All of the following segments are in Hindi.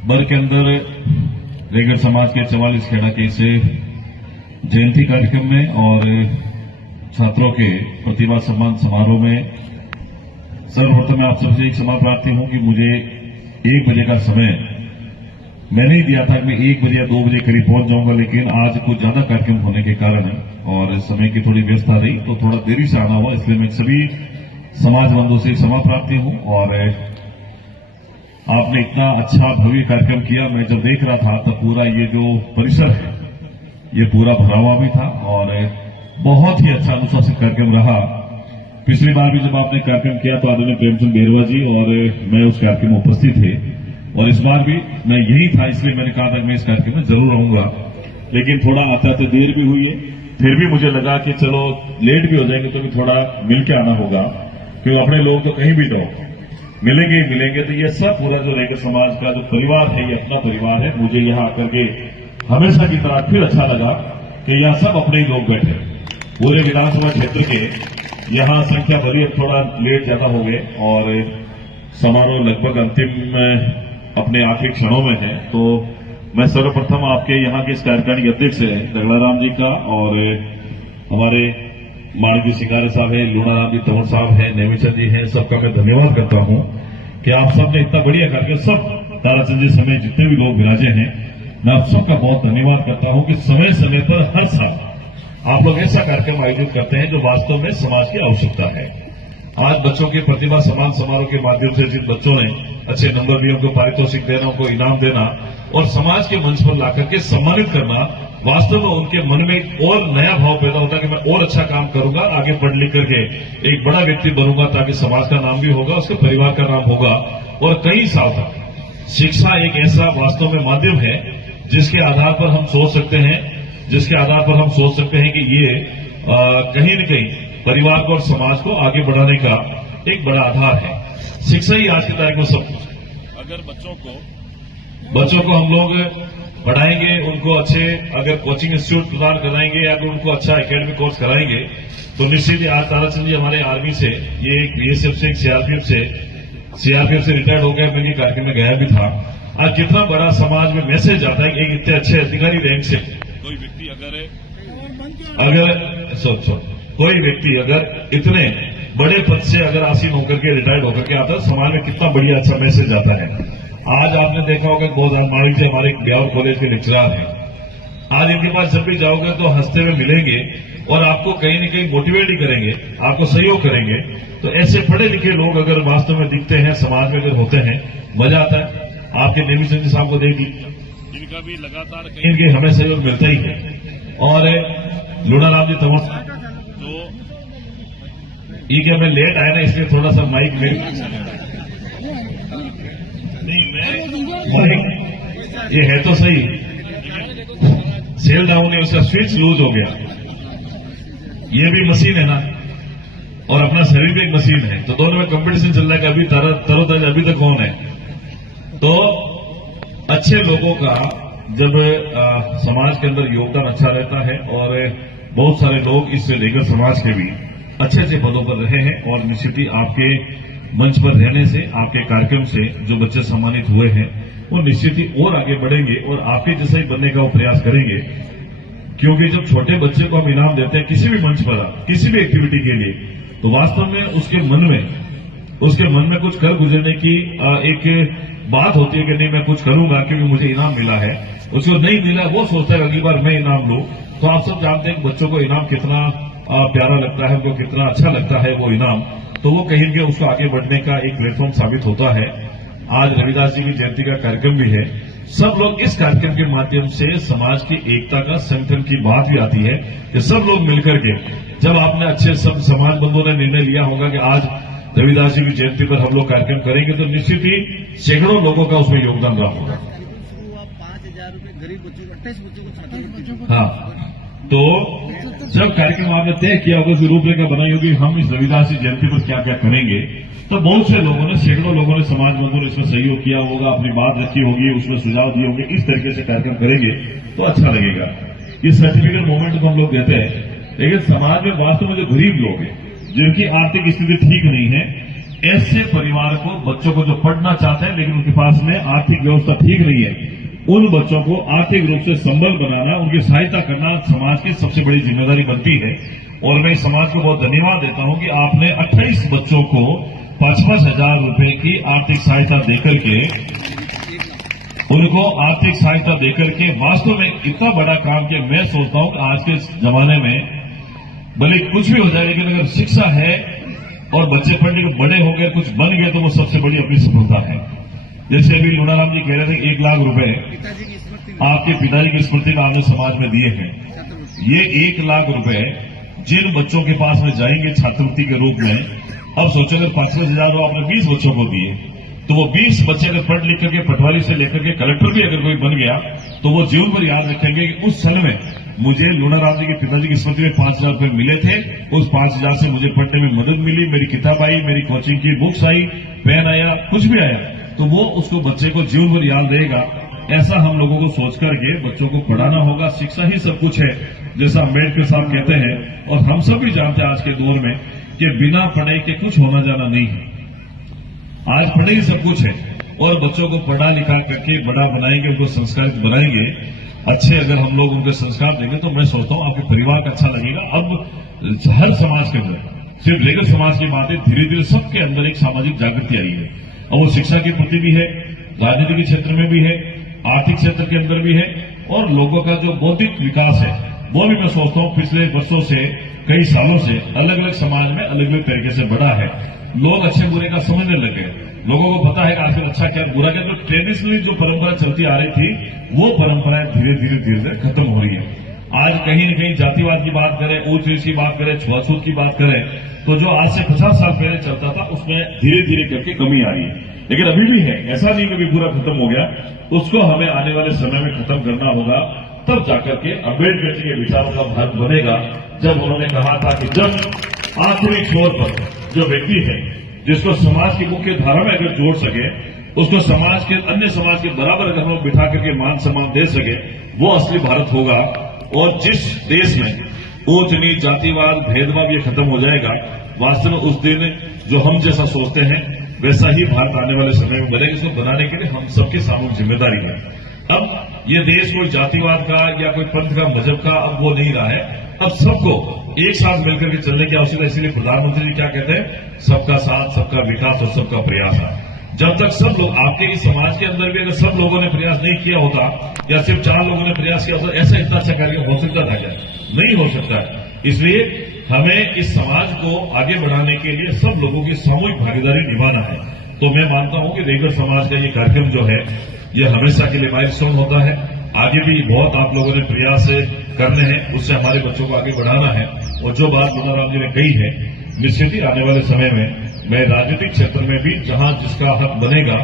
बर के अंदर रेगड़ समाज के 44 खेड़ा के इस जयंती कार्यक्रम में और छात्रों के प्रतिभा सम्मान समारोह में सर्वप्रथम मैं आप सबसे एक क्षमा प्रार्थी हूं कि मुझे 1 बजे का समय मैंने ही दिया था कि मैं 1 बजे या 2 बजे करीब पहुंच जाऊंगा, लेकिन आज कुछ ज्यादा कार्यक्रम होने के कारण और समय की थोड़ी व्यवस्था रही तो थोड़ा देरी से आना हुआ, इसलिए मैं सभी समाज बंधुओं से क्षमा प्रार्थी हूं। और आपने इतना अच्छा भव्य कार्यक्रम किया, मैं जब देख रहा था तब पूरा ये जो परिसर है ये पूरा भरा हुआ भी था और बहुत ही अच्छा अनुशासित कार्यक्रम रहा। पिछली बार भी जब आपने कार्यक्रम किया तो आदरणीय प्रेमचंद बेरवा जी और मैं उस कार्यक्रम में उपस्थित थे और इस बार भी मैं यही था, इसलिए मैंने कहा था मैं इस कार्यक्रम में जरूर रहूंगा, लेकिन थोड़ा आते आते देर भी हुई है। फिर भी मुझे लगा कि चलो लेट भी हो जाएंगे तो भी थोड़ा मिलके आना होगा, क्योंकि अपने लोग तो कहीं भी तो मिलेंगे ही मिलेंगे। तो ये सब पूरा जो रेगड़ समाज का जो परिवार है ये अपना परिवार है। मुझे यहाँ आकर के हमेशा की तरह फिर अच्छा लगा कि यहाँ सब अपने ही लोग बैठे। पूरे विधानसभा क्षेत्र के यहाँ संख्या बड़ी, थोड़ा लेट ज्यादा हो गए और समारोह लगभग अंतिम अपने आखिरी क्षणों में है। तो मैं सर्वप्रथम आपके यहाँ के इस कार्यकारिणी अध्यक्ष है दगड़ाराम जी का और हमारे माणिक सिंगारे साहब है, लूणाराम जी तंवर साहब है, नेमीचंद जी हैं, सबका मैं धन्यवाद करता हूं कि आप सबने इतना बढ़िया करके सब ताराचंद जी समेत जितने भी लोग विराजे हैं, मैं आप सबका बहुत धन्यवाद करता हूं कि समय समय पर हर साल आप लोग ऐसा कार्यक्रम आयोजित करते हैं जो वास्तव में समाज की आवश्यकता है। आज बच्चों के प्रतिभा सम्मान समारोह के माध्यम से जिन बच्चों ने अच्छे नंबर भी, उनको पारितोषिक देना, उनको इनाम देना और समाज के मंच पर लाकर के सम्मानित करना, वास्तव में उनके मन में एक और नया भाव पैदा होता है कि मैं और अच्छा काम करूंगा, आगे पढ़ लिख करके एक बड़ा व्यक्ति बनूंगा, ताकि समाज का नाम भी होगा, उसके परिवार का नाम होगा। और कई साल तक शिक्षा एक ऐसा वास्तव में माध्यम है जिसके आधार पर हम सोच सकते हैं कि ये कहीं न कहीं परिवार को और समाज को आगे बढ़ाने का एक बड़ा आधार है। शिक्षा ही आज की तारीख में सब कुछ है। अगर बच्चों को हम लोग पढ़ाएंगे, उनको अच्छे अगर कोचिंग इंस्टीट्यूट प्रदान कराएंगे या अगर उनको अच्छा एकेडमिक कोर्स कराएंगे तो निश्चित ही आज ताराचंद जी हमारे आर्मी से, ये एक बीएसएफ से, एक सीआरपीएफ से रिटायर्ड हो गए, मैं ये कार्यक्रम में गया भी था। आज कितना बड़ा समाज में मैसेज आता है कि एक इतने अच्छे अधिकारी रैंक से कोई व्यक्ति अगर इतने बड़े पद से अगर आसीन होकर के रिटायर्ड होकर के आता है, समाज में कितना बढ़िया अच्छा मैसेज आता है। आज आपने देखा होगा गोदान माणिक से हमारे ब्यावर कॉलेज के लेक्चरर हैं, आज इनके पास जब भी जाओगे तो हंसते हुए मिलेंगे और आपको कहीं न कहीं मोटिवेट ही करेंगे, आपको सहयोग करेंगे। तो ऐसे पढ़े लिखे लोग अगर वास्तव में दिखते हैं, समाज में अगर होते हैं, मजा आता है। आपके नेमीचंद जी साहब को देख लीजिए, इनका भी लगातार इनके हमें सहयोग मिलता ही है। और लूणाराम जी तंवर, तो ये क्या मैं लेट आया ना, इसलिए थोड़ा सा माइक मेरी ये है तो सही, सेल डाउन है, उसका स्विच लूज हो गया। ये भी मशीन है ना और अपना शरीर भी एक मशीन है, तो दोनों में कंपटीशन चल रहा है कि अभी तरोताजा अभी तक कौन है। तो अच्छे लोगों का जब समाज के अंदर योगदान अच्छा रहता है और बहुत सारे लोग इस रेगड़ समाज के भी अच्छे अच्छे पदों पर रहे हैं और निश्चित ही आपके मंच पर रहने से, आपके कार्यक्रम से जो बच्चे सम्मानित हुए हैं वो निश्चित ही और आगे बढ़ेंगे और आपके जैसा ही बनने का वो प्रयास करेंगे। क्योंकि जब छोटे बच्चे को हम इनाम देते हैं किसी भी मंच पर, किसी भी एक्टिविटी के लिए, तो वास्तव में उसके मन में कुछ कर गुजरने की एक बात होती है कि नहीं मैं कुछ करूंगा क्योंकि मुझे इनाम मिला है। उसको नहीं मिला वो सोचता है अगली बार मैं इनाम लूं। तो आप सब जानते हैं बच्चों को इनाम कितना प्यारा लगता है, उनको कितना अच्छा लगता है वो इनाम, तो वो कहीं के उसको आगे बढ़ने का एक प्लेटफॉर्म साबित होता है। आज रविदास जी की जयंती का कार्यक्रम भी है, सब लोग इस कार्यक्रम के माध्यम से समाज की एकता का संगठन की बात भी आती है कि सब लोग मिलकर के, जब आपने अच्छे सब समाज बंधुओं ने निर्णय लिया होगा कि आज रविदास जी की जयंती पर हम लोग कार्यक्रम करेंगे, तो निश्चित ही सैकड़ों लोगों का उसमें योगदान रहा होगा। 5,000 रुपए गरीब बच्चों को, 28 बच्चों को, हाँ, तो जब कार्यक्रम आपने तय किया होगा, उसकी रूपरेखा बनाई होगी हम इस रविदास जी जयंती पर क्या क्या करेंगे, तो बहुत से लोगों ने, सैकड़ों लोगों ने, समाज बंधुओं ने इसमें सहयोग किया होगा, अपनी बात रखी होगी, उसमें सुझाव दिए होंगे, इस तरीके से कार्यक्रम करेंगे तो अच्छा लगेगा। ये सर्टिफिकेट मूवमेंट को हम लोग देते हैं, लेकिन समाज में वास्तव में जो गरीब लोग हैं, जिनकी आर्थिक स्थिति ठीक नहीं है, ऐसे परिवार को, बच्चों को जो पढ़ना चाहते हैं लेकिन उनके पास में आर्थिक व्यवस्था ठीक नहीं है, उन बच्चों को आर्थिक रूप से संबल बनाना, उनकी सहायता करना समाज की सबसे बड़ी जिम्मेदारी बनती है। और मैं समाज को बहुत धन्यवाद देता हूं कि आपने 28 बच्चों को 55,000 रुपए की आर्थिक सहायता देकर के, उनको आर्थिक सहायता देकर के वास्तव में इतना बड़ा काम किया। मैं सोचता हूं कि आज के जमाने में भले कुछ भी हो जाए, लेकिन अगर शिक्षा है और बच्चे पढ़ने के बड़े हो गए, कुछ बन गए, तो वो सबसे बड़ी अपनी सफलता है। जैसे अभी लूनाराम जी कह रहे थे 1 लाख रुपए पिताजी की स्मृति में आपके पिताजी की स्मृति में आपने समाज में दिए हैं। छात्रवृत्ति ये 1 लाख रुपए जिन बच्चों के पास में जाएंगे छात्रवृत्ति के रूप में, अब सोचो अगर 5,000 आपने 20 बच्चों को दिए, तो वो 20 बच्चे अगर पढ़ लिख करके पटवारी से लेकर के कलेक्टर भी अगर कोई बन गया, तो वो जीवन भर याद रखेंगे कि उस समय में मुझे लूनाराम जी के पिताजी की स्मृति में 5,000 रुपए मिले थे, उस 5,000 से मुझे पढ़ने में मदद मिली, मेरी किताब आई, मेरी कोचिंग की बुक्स आई, पेन आया, कुछ भी आया, तो वो उसको बच्चे को जीवन भर याद रहेगा। ऐसा हम लोगों को सोच करके बच्चों को पढ़ाना होगा। शिक्षा ही सब कुछ है, जैसा अम्बेडकर साहब कहते हैं, और हम सब भी जानते हैं आज के दौर में कि बिना पढ़े के कुछ होना जाना नहीं है। आज पढ़े ही सब कुछ है, और बच्चों को पढ़ा लिखा करके बड़ा बनाएंगे, उनको संस्कारित बनाएंगे, अच्छे अगर हम लोग उनके संस्कार देंगे, तो मैं सोचता हूं आपके परिवार का अच्छा लगेगा। अब हर समाज के अंदर सिर्फ रेगल समाज की बात है, धीरे धीरे सबके अंदर एक सामाजिक जागृति आई है, और वो शिक्षा के प्रति भी है, राजनीति के क्षेत्र में भी है, आर्थिक क्षेत्र के अंदर भी है, और लोगों का जो बौद्धिक विकास है वो भी मैं सोचता हूं पिछले वर्षों से, कई सालों से अलग अलग समाज में अलग अलग तरीके से बढ़ा है। लोग अच्छे बुरे का समझने लगे, लोगों को पता है कि आखिर अच्छा क्या बुरा क्या। जो ट्रेडिशनली जो परंपरा चलती आ रही थी, वो परंपराएं धीरे धीरे धीरे धीरे खत्म हो रही है। आज कहीं न कहीं जातिवाद की बात करें, ऊंच नीच की बात करें, छुआछूत की बात करें, तो जो आज से 50 साल पहले चलता था उसमें धीरे धीरे करके कमी आ रही है। लेकिन अभी भी है, ऐसा नहीं कभी पूरा खत्म हो गया, उसको हमें आने वाले समय में खत्म करना होगा। तब जाकर के अम्बेडकर जी के विचारों का भारत बनेगा। जब उन्होंने कहा था कि जब आखिरी छोर पर जो व्यक्ति है, जिसको समाज की मुख्य धारा में अगर जोड़ सके, उसको समाज के अन्य समाज के बराबर अगर हम बिठा करके मान सम्मान दे सके, वो असली भारत होगा। और जिस देश में ऊंच नीच जातिवाद भेदभाव ये खत्म हो जाएगा, वास्तव में उस दिन जो हम जैसा सोचते हैं वैसा ही भारत आने वाले समय में बनेगा। इसको बनाने के लिए हम सबकी सामूहिक जिम्मेदारी है। अब ये देश कोई जातिवाद का या कोई पंथ का, मजहब का अब वो नहीं रहा है। अब सबको एक साथ मिलकर के चलने की आवश्यकता है। इसीलिए प्रधानमंत्री जी क्या कहते हैं, सबका साथ, सबका विकास और सबका प्रयास है। जब तक सब लोग, आपके इस समाज के अंदर भी अगर सब लोगों ने प्रयास नहीं किया होता, या सिर्फ 4 लोगों ने प्रयास किया होता, ऐसा इतना अच्छा कार्य हो सकता था क्या? नहीं हो सकता है। इसलिए हमें इस समाज को आगे बढ़ाने के लिए सब लोगों की सामूहिक भागीदारी निभाना है। तो मैं मानता हूं कि रेगल समाज का ये कार्यक्रम जो है, ये हमेशा के लिए माइलस्टोन होता है। आगे भी बहुत आप लोगों ने प्रयास करने हैं, उससे हमारे बच्चों को आगे बढ़ाना है। और जो बात लूनाराम जी ने कही है, निश्चित ही आने वाले समय में मैं राजनीतिक क्षेत्र में भी जहां जिसका हक बनेगा,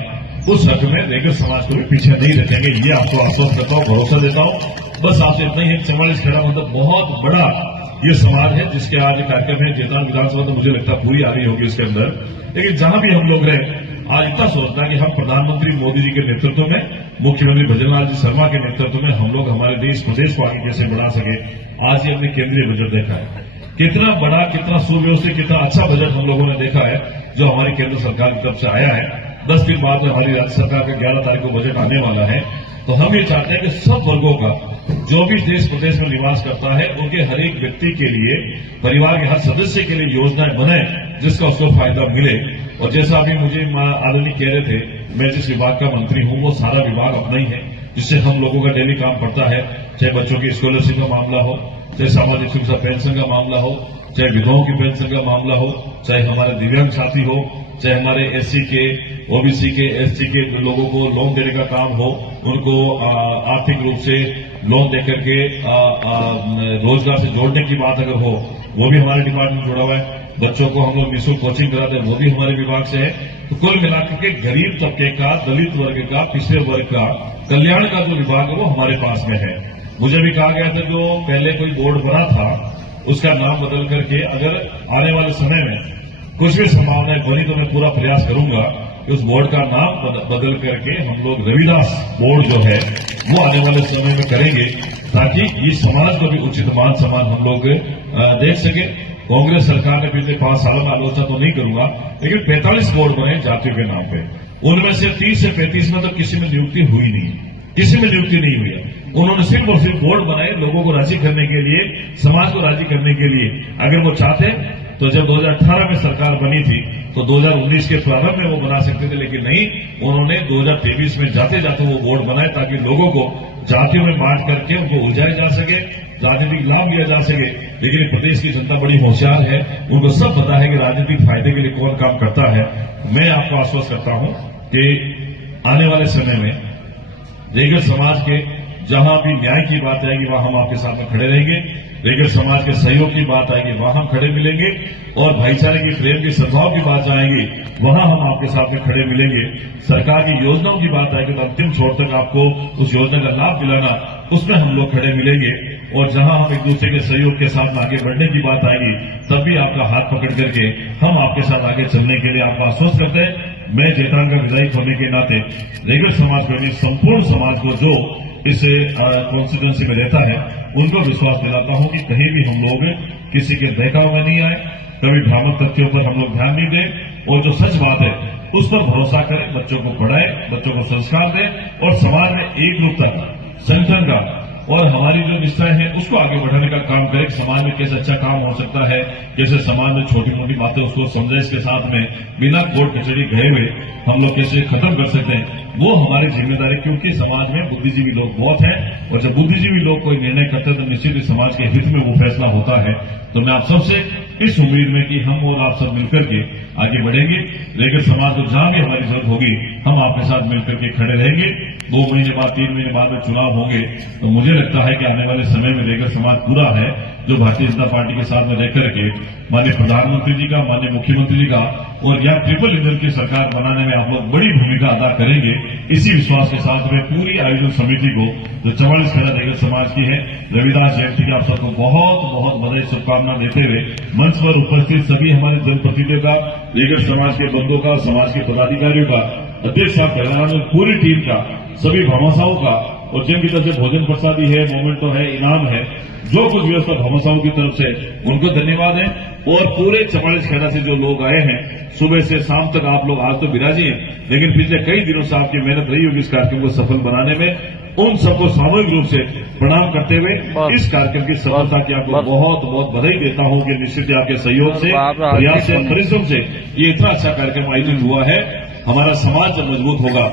उस हक में रेगल समाज को भी पीछे नहीं रखेंगे। ये आपको आश्वस्त करता हूं, भरोसा देता हूं। बस आपसे इतना ही है, 44 खेड़ा मतलब बहुत बड़ा ये समाज है, जिसके आज कार्यक्रम है। जैतान विधानसभा तो मुझे लगता है पूरी आ रही होगी इसके अंदर। लेकिन जहां भी हम लोग रहे, आज इतना सोचता है कि हम प्रधानमंत्री मोदी जी के नेतृत्व में, मुख्यमंत्री भजनलाल जी शर्मा के नेतृत्व में हम लोग हमारे देश प्रदेश को आगे कैसे बढ़ा सके। आज ये हमने केंद्रीय बजट देखा है, कितना बड़ा, कितना सुव्यवस्थित, कितना अच्छा बजट हम लोगों ने देखा है जो हमारी केंद्र सरकार की तरफ से आया है। 10 दिन बाद में हमारी राज्य सरकार का 11 तारीख को बजट आने वाला है। तो हम ये चाहते हैं कि सब वर्गों का, जो भी देश प्रदेश में निवास करता है, उनके हर एक व्यक्ति के लिए, परिवार के हर सदस्य के लिए योजनाएं बने जिसका उसको फायदा मिले। और जैसा अभी मुझे आदरणीय कह रहे थे, मैं जिस विभाग का मंत्री हूं वो सारा विभाग अपना ही है, जिससे हम लोगों का डेली काम पड़ता है। चाहे बच्चों की स्कॉलरशिप का मामला हो, चाहे सामाजिक सुरक्षा पेंशन का मामला हो, चाहे विधवाओं की पेंशन का मामला हो, चाहे हमारे दिव्यांग साथी हो, चाहे हमारे एससी के, ओबीसी के, एसटी के लोगों को लोन देने का काम हो, उनको आर्थिक रूप से लोन देकर के रोजगार से जोड़ने की बात अगर हो, वो भी हमारे डिपार्टमेंट जुड़ा हुआ है। बच्चों को हम लोग निःशुल्क कोचिंग कराते हैं, वो भी हमारे विभाग से है। तो कुल मिलाकर के गरीब तबके का, दलित वर्ग का, पिछड़े वर्ग का कल्याण का जो विभाग है वो हमारे पास में है। मुझे भी कहा गया था जो पहले कोई बोर्ड बना था उसका नाम बदल करके, अगर आने वाले समय में कुछ भी संभावनाएं बनी तो मैं पूरा प्रयास करूंगा कि उस बोर्ड का नाम बदल करके हम लोग रविदास बोर्ड जो है वो आने वाले समय में करेंगे, ताकि इस समाज को भी उचित मान सम्मान हम लोग देख सके। कांग्रेस सरकार ने पिछले 5 सालों में आलोचना तो नहीं करूंगा, लेकिन 45 बोर्ड बने जातियों के नाम पे। उनमें से 30 से 35 में तो किसी में नियुक्ति हुई नहीं, किसी में नियुक्ति नहीं हुई है। उन्होंने सिर्फ और सिर्फ बोर्ड बनाए लोगों को राजी करने के लिए, समाज को राजी करने के लिए। अगर वो चाहते तो जब 2018 में सरकार बनी थी तो 2019 के प्रारंभ में वो बना सकते थे, लेकिन नहीं, उन्होंने 2023 में जाते जाते वो बोर्ड बनाए ताकि लोगों को जातियों में बांट करके उनको उलझाया जा सके, राजनीतिक लाभ लिया जा सके। लेकिन प्रदेश की जनता बड़ी होशियार है, उनको सब पता है कि राजनीतिक फायदे के लिए कौन काम करता है। मैं आपको आश्वस्त करता हूं कि आने वाले समय में रेगल समाज के जहां भी न्याय की बात आएगी वहां हम आपके साथ में खड़े रहेंगे। रेगल समाज के सहयोग की बात आएगी वहां हम खड़े मिलेंगे, और भाईचारे की, प्रेम की, सद्भाव की बात आएगी वहां हम आपके साथ में खड़े मिलेंगे। सरकार की योजनाओं की बात आएगी तो अंतिम छोर तक आपको उस योजना का लाभ दिलाना, उसमें हम लोग खड़े मिलेंगे। और जहां हम एक दूसरे के सहयोग के साथ आगे बढ़ने की बात आएगी तब भी आपका हाथ पकड़ करके हम आपके साथ आगे चलने के लिए आपको आश्वस्त करते हैं। मैं जैतान का विधायक होने के नाते रेगल समाज को, यानी संपूर्ण समाज को जो इस कॉन्स्टिट्यूंसी में रहता है, उनको विश्वास दिलाता हूं कि कहीं भी हम लोग किसी के बहकाव में नहीं आए, कभी भ्रामक तथ्यों पर हम लोग ध्यान नहीं दें, और जो सच बात है उस पर भरोसा करें, बच्चों को पढ़ाएं, बच्चों को संस्कार दें, और समाज में एकरूपता का, संगठन का और हमारी जो निष्ठाएं हैं उसको आगे बढ़ाने का काम करें। समाज में कैसे अच्छा काम हो सकता है, कैसे समाज में छोटी मोटी बातें उसको समझे, इसके साथ में बिना कोर्ट कचहरी गए हुए हम लोग कैसे खत्म कर सकते हैं, वो हमारी जिम्मेदारी। क्योंकि समाज में बुद्धिजीवी लोग बहुत हैं, और जब बुद्धिजीवी लोग कोई निर्णय करते हैं तो निश्चित ही समाज के हित में वो फैसला होता है। तो मैं आप सबसे इस उम्मीद में कि हम और आप सब मिलकर के आगे बढ़ेंगे, रेगल समाज को जहां भी हमारी जरूरत होगी हम आपके साथ मिलकर के खड़े रहेंगे। 2 महीने बाद, 3 महीने बाद में चुनाव होंगे, तो मुझे लगता है कि आने वाले समय में रेगल समाज पूरा है जो भारतीय जनता पार्टी के साथ में रहकर के माननीय प्रधानमंत्री जी का, माननीय मुख्यमंत्री जी का, और यहाँ ट्रिपल इंजन की सरकार बनाने में आप लोग बड़ी भूमिका अदा करेंगे। इसी विश्वास के साथ में पूरी आयोजन समिति को, जो 44 खेड़ा रेगल समाज की है, रविदास जयंती की आप सबको बहुत बहुत बधाई, शुभकामना देते हुए मंच पर उपस्थित सभी हमारे जनप्रतिनिधियों का, रेगल समाज के बंधुओं का, समाज के पदाधिकारियों का, अध्यक्ष साहब पहलवान, पूरी टीम का, सभी भामाशाहों का, और जिनकी तरफ से भोजन प्रसादी है, मोमेंटो है, इनाम है, जो कुछ व्यवस्था भामाशाहों की तरफ से, उनको धन्यवाद है। और पूरे 44 खेड़ा से जो लोग आए हैं, सुबह से शाम तक आप लोग आज तो बिराजी हैं, लेकिन पिछले कई दिनों से आपकी मेहनत रही होगी इस कार्यक्रम को सफल बनाने में। उन सबको सामूहिक रूप से प्रणाम करते हुए इस कार्यक्रम की सफलता की आपको बहुत बहुत बधाई देता हूं कि निश्चित ही आपके सहयोग से, प्रयास से, परिश्रम से ये इतना अच्छा कार्यक्रम आयोजित हुआ है। हमारा समाज जब मजबूत होगा